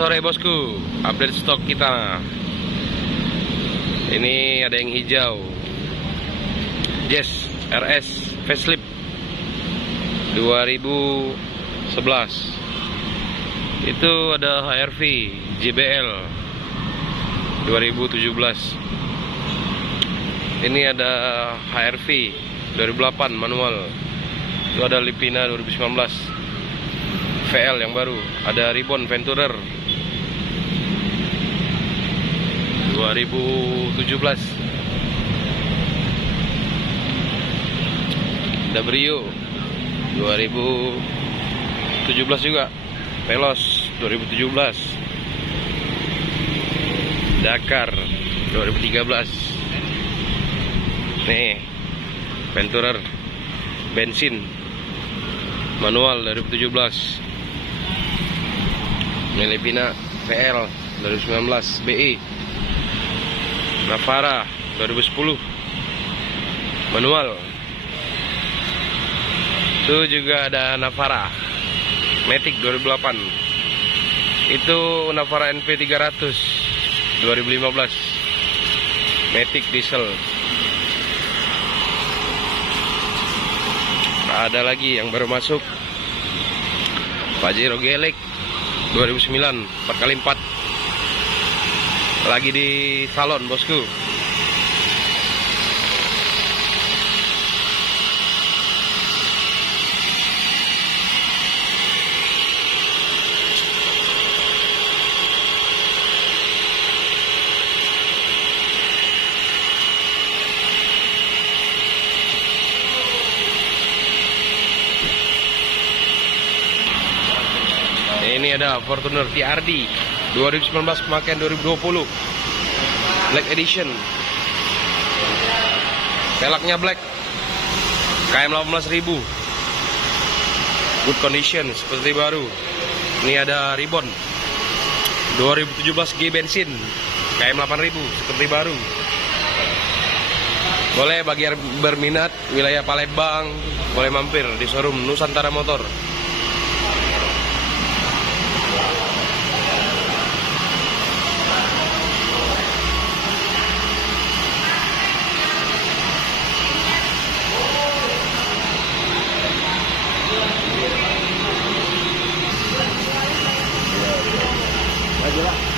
sore bosku, update stok kita. Ini ada yang hijau, Jazz RS facelift 2011. Itu ada HRV JBL 2017. Ini ada HRV 2008 manual. Itu ada Livina 2019 VL yang baru. Ada Ribbon Venturer 2017. Ada Brio 2017 juga. Veloz 2017. Dakar 2013. Nih, Venturer bensin manual 2017. Livina VL 2019 BE. Navara 2010 manual. Itu juga ada Navara Matic 2008. Itu Navara NP 300 2015 Matic diesel. Ada lagi yang baru masuk, Pajero Gelek 2009 4x4, lagi di salon bosku. Ini ada Fortuner TRD 2019 pemakaian 2020 Black Edition. Velgnya black, KM 18.000, good condition seperti baru. Ini ada Ribbon 2017 G bensin, KM 8.000 seperti baru. Boleh bagi yang berminat wilayah Palembang, boleh mampir di showroom Nusantara Motor. Aja lah.